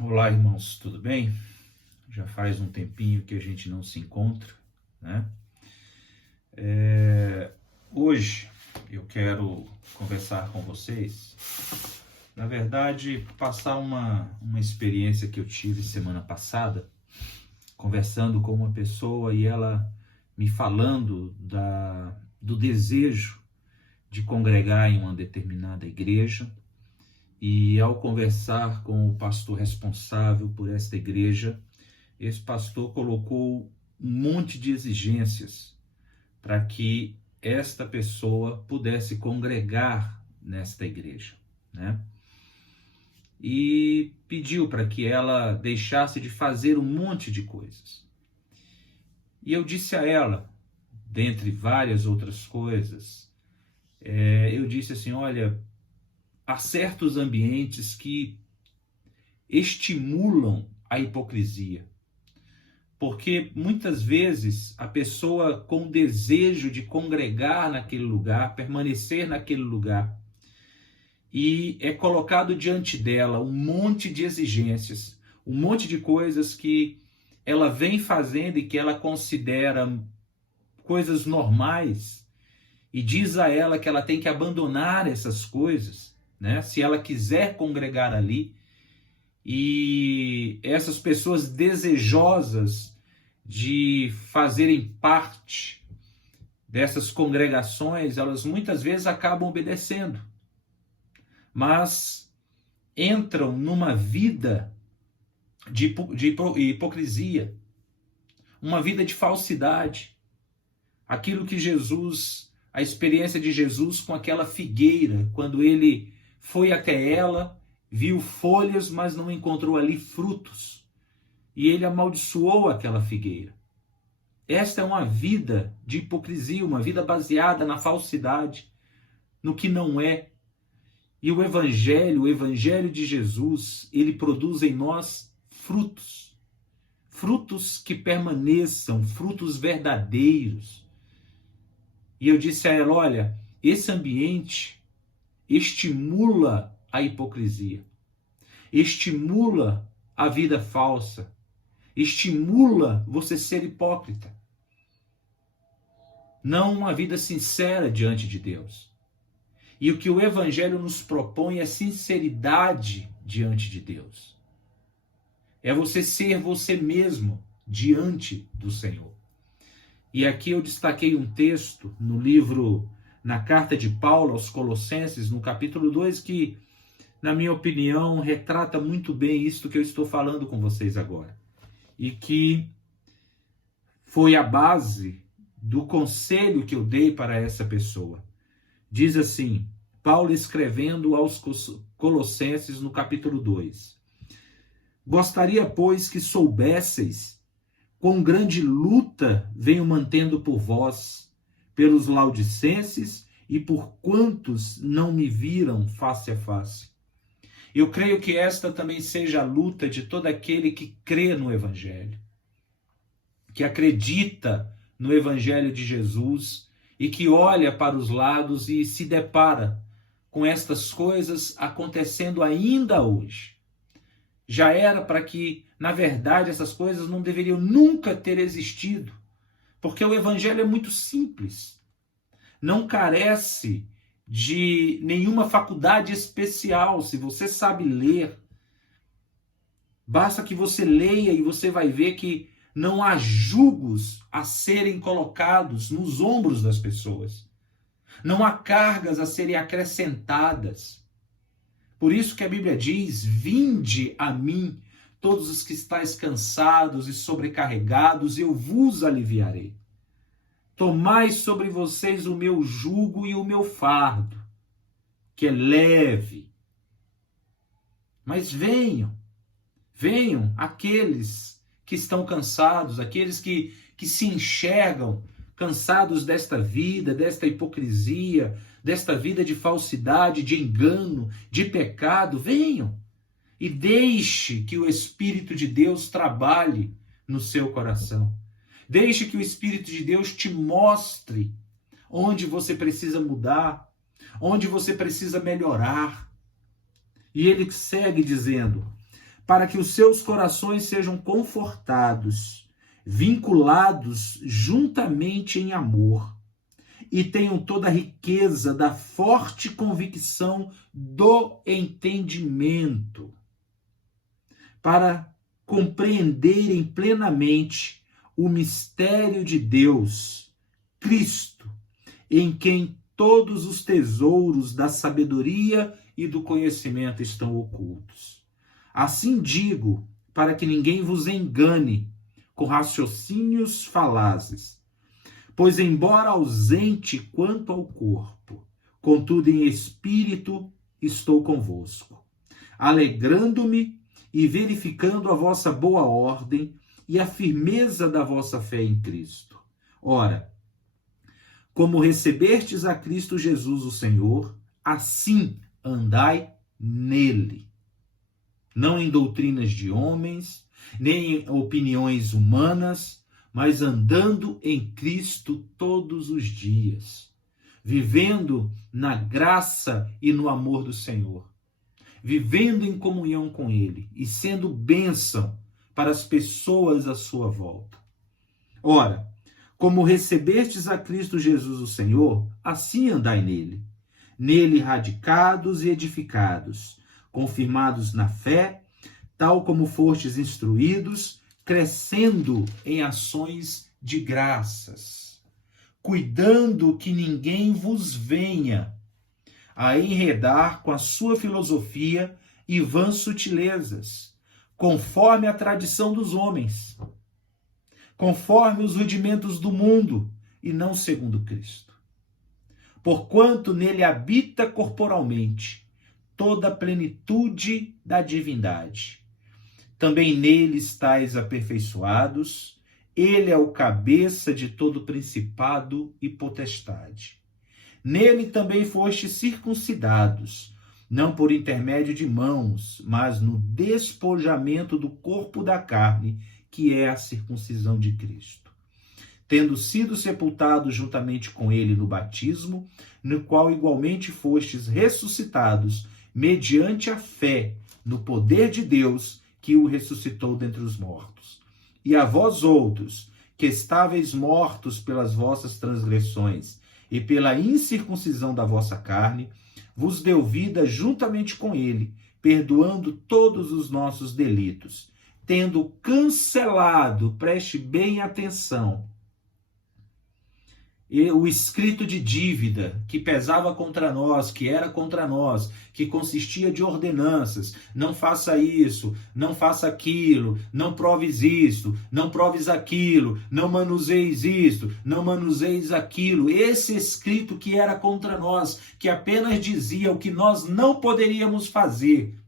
Olá, irmãos, tudo bem? Já faz um tempinho que a gente não se encontra, né? Hoje eu quero conversar com vocês, na verdade, passar uma experiência que eu tive semana passada, conversando com uma pessoa e ela me falando do desejo de congregar em uma determinada igreja. E ao conversar com o pastor responsável por esta igreja, esse pastor colocou um monte de exigências para que esta pessoa pudesse congregar nesta igreja, né? E pediu para que ela deixasse de fazer um monte de coisas. E eu disse a ela, dentre várias outras coisas, eu disse assim, olha, há certos ambientes que estimulam a hipocrisia. Porque muitas vezes a pessoa com desejo de congregar naquele lugar, permanecer naquele lugar, e é colocado diante dela um monte de exigências, um monte de coisas que ela vem fazendo e que ela considera coisas normais, e diz a ela que ela tem que abandonar essas coisas, né? Se ela quiser congregar ali. E essas pessoas desejosas de fazerem parte dessas congregações, elas muitas vezes acabam obedecendo, mas entram numa vida de hipocrisia, uma vida de falsidade. Aquilo que Jesus, a experiência de Jesus com aquela figueira, quando ele foi até ela, viu folhas, mas não encontrou ali frutos. E ele amaldiçoou aquela figueira. Esta é uma vida de hipocrisia, uma vida baseada na falsidade, no que não é. E o Evangelho de Jesus, ele produz em nós frutos. Frutos que permaneçam, frutos verdadeiros. E eu disse a ela, olha, esse ambiente estimula a hipocrisia, estimula a vida falsa, estimula você ser hipócrita, não uma vida sincera diante de Deus. E o que o Evangelho nos propõe é sinceridade diante de Deus. É você ser você mesmo diante do Senhor. E aqui eu destaquei um texto no livro, na carta de Paulo aos Colossenses, no capítulo 2, que na minha opinião, retrata muito bem isso que eu estou falando com vocês agora. E que foi a base do conselho que eu dei para essa pessoa. Diz assim, Paulo escrevendo aos Colossenses no capítulo 2. Gostaria, pois, que soubesseis quão grande luta venho mantendo por vós, pelos laudicenses e por quantos não me viram face a face. Eu creio que esta também seja a luta de todo aquele que crê no Evangelho, que acredita no Evangelho de Jesus e que olha para os lados e se depara com estas coisas acontecendo ainda hoje. Já era para que, na verdade, essas coisas não deveriam nunca ter existido, porque o Evangelho é muito simples, não carece de nenhuma faculdade especial. Se você sabe ler, basta que você leia e você vai ver que não há jugos a serem colocados nos ombros das pessoas. Não há cargas a serem acrescentadas. Por isso que a Bíblia diz, vinde a mim, todos os que estáis cansados e sobrecarregados, eu vos aliviarei. Tomai sobre vocês o meu jugo e o meu fardo, que é leve. Mas venham aqueles que estão cansados, aqueles que se enxergam cansados desta vida, desta hipocrisia, desta vida de falsidade, de engano, de pecado. Venham e deixe que o Espírito de Deus trabalhe no seu coração. Deixe que o Espírito de Deus te mostre onde você precisa mudar, onde você precisa melhorar. E ele segue dizendo, para que os seus corações sejam confortados, vinculados juntamente em amor, e tenham toda a riqueza da forte convicção do entendimento, para compreenderem plenamente o mistério de Deus, Cristo, em quem todos os tesouros da sabedoria e do conhecimento estão ocultos. Assim digo, para que ninguém vos engane com raciocínios falazes. Pois, embora ausente quanto ao corpo, contudo em espírito estou convosco, alegrando-me e verificando a vossa boa ordem e a firmeza da vossa fé em Cristo. Ora, como recebestes a Cristo Jesus o Senhor, assim andai nele. Não em doutrinas de homens, nem em opiniões humanas, mas andando em Cristo todos os dias, vivendo na graça e no amor do Senhor, vivendo em comunhão com Ele e sendo bênção para as pessoas à sua volta. Ora, como recebestes a Cristo Jesus o Senhor, assim andai nele, nele radicados e edificados, confirmados na fé, tal como fostes instruídos, crescendo em ações de graças, cuidando que ninguém vos venha a enredar com a sua filosofia e vãs sutilezas, conforme a tradição dos homens, conforme os rudimentos do mundo, e não segundo Cristo. Porquanto nele habita corporalmente toda a plenitude da divindade. Também nele estáis aperfeiçoados, ele é o cabeça de todo principado e potestade. Nele também fostes circuncidados, não por intermédio de mãos, mas no despojamento do corpo da carne, que é a circuncisão de Cristo. Tendo sido sepultados juntamente com ele no batismo, no qual igualmente fostes ressuscitados, mediante a fé no poder de Deus, que o ressuscitou dentre os mortos. E a vós outros, que estáveis mortos pelas vossas transgressões e pela incircuncisão da vossa carne, vos deu vida juntamente com ele, perdoando todos os nossos delitos, tendo cancelado, preste bem atenção, o escrito de dívida que pesava contra nós, que era contra nós, que consistia de ordenanças: não faça isso, não faça aquilo, não proves isto, não proves aquilo, não manuseis isto, não manuseis aquilo. Esse escrito que era contra nós, que apenas dizia o que nós não poderíamos fazer,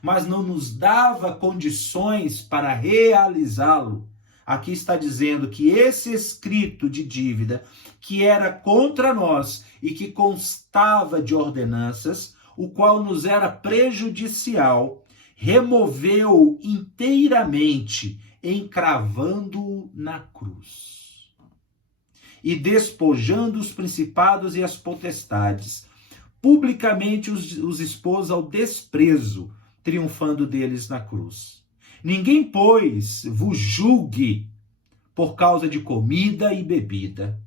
mas não nos dava condições para realizá-lo. Aqui está dizendo que esse escrito de dívida, que era contra nós e que constava de ordenanças, o qual nos era prejudicial, removeu inteiramente, encravando-o na cruz. E despojando os principados e as potestades, publicamente os expôs ao desprezo, triunfando deles na cruz. Ninguém, pois, vos julgue por causa de comida e bebida,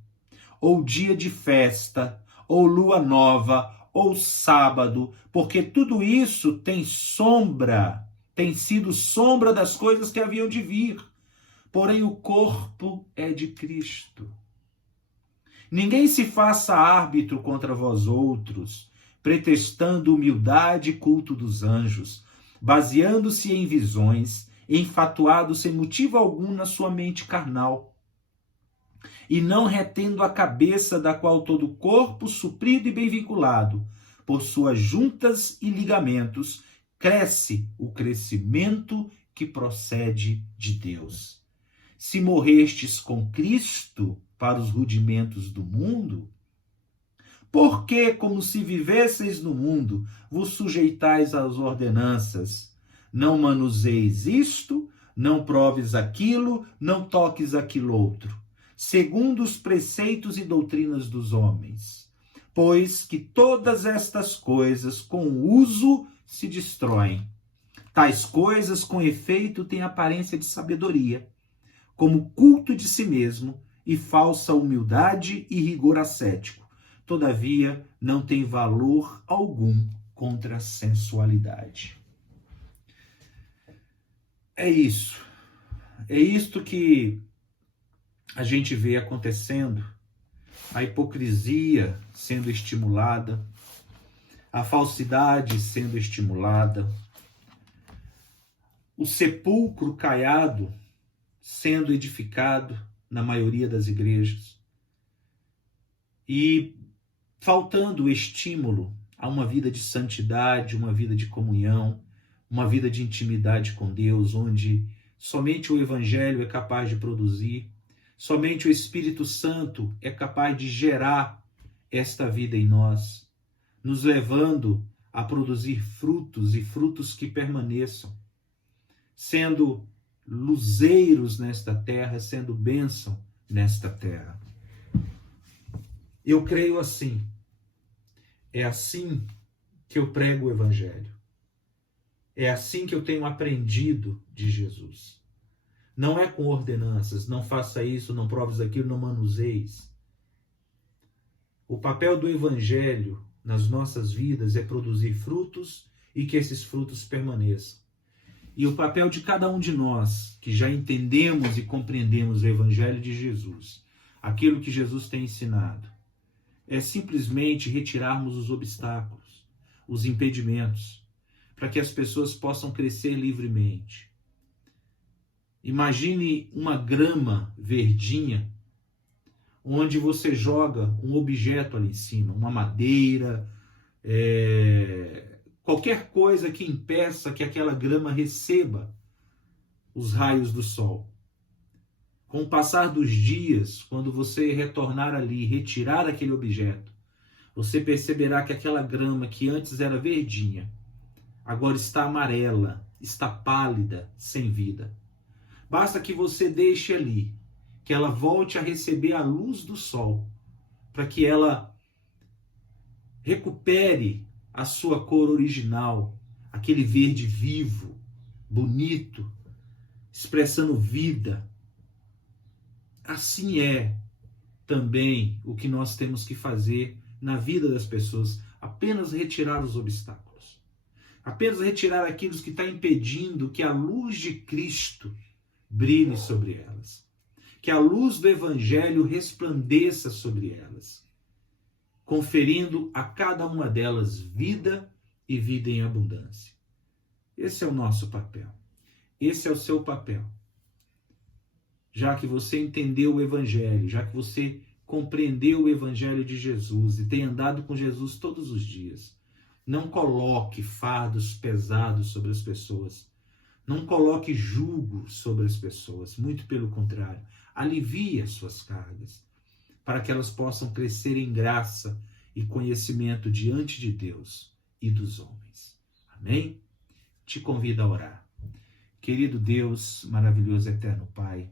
ou dia de festa, ou lua nova, ou sábado, porque tudo isso tem sido sombra das coisas que haviam de vir. Porém, o corpo é de Cristo. Ninguém se faça árbitro contra vós outros, pretextando humildade e culto dos anjos, baseando-se em visões, enfatuado sem motivo algum na sua mente carnal, e não retendo a cabeça, da qual todo o corpo, suprido e bem vinculado, por suas juntas e ligamentos, cresce o crescimento que procede de Deus. Se morrestes com Cristo para os rudimentos do mundo, porque, como se vivesseis no mundo, vos sujeitais às ordenanças? Não manuseis isto, não proves aquilo, não toques aquilo outro, segundo os preceitos e doutrinas dos homens. Pois que todas estas coisas com o uso se destroem. Tais coisas, com efeito, têm aparência de sabedoria, como culto de si mesmo e falsa humildade e rigor ascético. Todavia, não tem valor algum contra a sensualidade. É isso. É isto que a gente vê acontecendo. A hipocrisia sendo estimulada, a falsidade sendo estimulada, o sepulcro caiado sendo edificado na maioria das igrejas e faltando o estímulo a uma vida de santidade, uma vida de comunhão, uma vida de intimidade com Deus, onde somente o Evangelho é capaz de produzir, somente o Espírito Santo é capaz de gerar esta vida em nós, nos levando a produzir frutos e frutos que permaneçam, sendo luzeiros nesta terra, sendo bênção nesta terra. Eu creio assim. É assim que eu prego o Evangelho. É assim que eu tenho aprendido de Jesus. Não é com ordenanças, não faça isso, não proves aquilo, não manuseis. O papel do Evangelho nas nossas vidas é produzir frutos e que esses frutos permaneçam. E o papel de cada um de nós, que já entendemos e compreendemos o Evangelho de Jesus, aquilo que Jesus tem ensinado, é simplesmente retirarmos os obstáculos, os impedimentos, para que as pessoas possam crescer livremente. Imagine uma grama verdinha, onde você joga um objeto ali em cima, uma madeira, qualquer coisa que impeça que aquela grama receba os raios do sol. Com o passar dos dias, quando você retornar ali e retirar aquele objeto, você perceberá que aquela grama que antes era verdinha, agora está amarela, está pálida, sem vida. Basta que você deixe ali, que ela volte a receber a luz do sol, para que ela recupere a sua cor original, aquele verde vivo, bonito, expressando vida. Assim é também o que nós temos que fazer na vida das pessoas, apenas retirar os obstáculos, apenas retirar aquilo que está impedindo que a luz de Cristo brilhe sobre elas, que a luz do Evangelho resplandeça sobre elas, conferindo a cada uma delas vida e vida em abundância. Esse é o nosso papel, esse é o seu papel. Já que você entendeu o Evangelho, já que você compreendeu o Evangelho de Jesus e tem andado com Jesus todos os dias, não coloque fardos pesados sobre as pessoas. Não coloque jugo sobre as pessoas. Muito pelo contrário, alivie as suas cargas, para que elas possam crescer em graça e conhecimento diante de Deus e dos homens. Amém? Te convido a orar. Querido Deus, maravilhoso eterno Pai,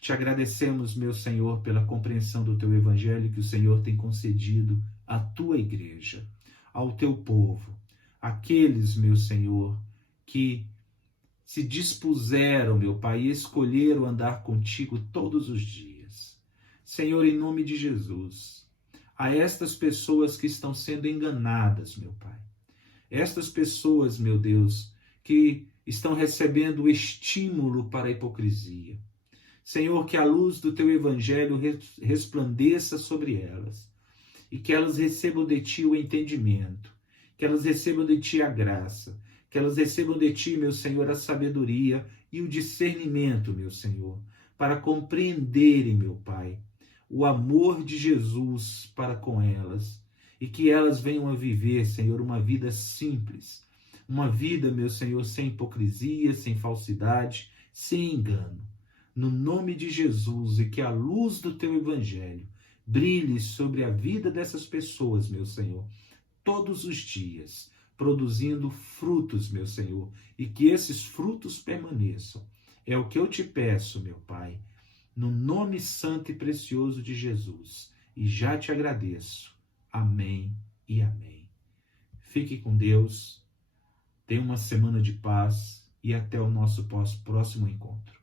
te agradecemos, meu Senhor, pela compreensão do teu Evangelho que o Senhor tem concedido à tua igreja, ao teu povo, aqueles, meu Senhor, que se dispuseram, meu Pai, e escolheram andar contigo todos os dias. Senhor, em nome de Jesus, a estas pessoas que estão sendo enganadas, meu Pai, estas pessoas, meu Deus, que estão recebendo o estímulo para a hipocrisia, Senhor, que a luz do teu Evangelho resplandeça sobre elas e que elas recebam de ti o entendimento, que elas recebam de ti a graça, que elas recebam de ti, meu Senhor, a sabedoria e o discernimento, meu Senhor, para compreenderem, meu Pai, o amor de Jesus para com elas e que elas venham a viver, Senhor, uma vida simples, uma vida, meu Senhor, sem hipocrisia, sem falsidade, sem engano. No nome de Jesus, e que a luz do teu Evangelho brilhe sobre a vida dessas pessoas, meu Senhor, todos os dias, produzindo frutos, meu Senhor, e que esses frutos permaneçam. É o que eu te peço, meu Pai, no nome santo e precioso de Jesus, e já te agradeço. Amém e amém. Fique com Deus. Tenha uma semana de paz e até o nosso próximo encontro.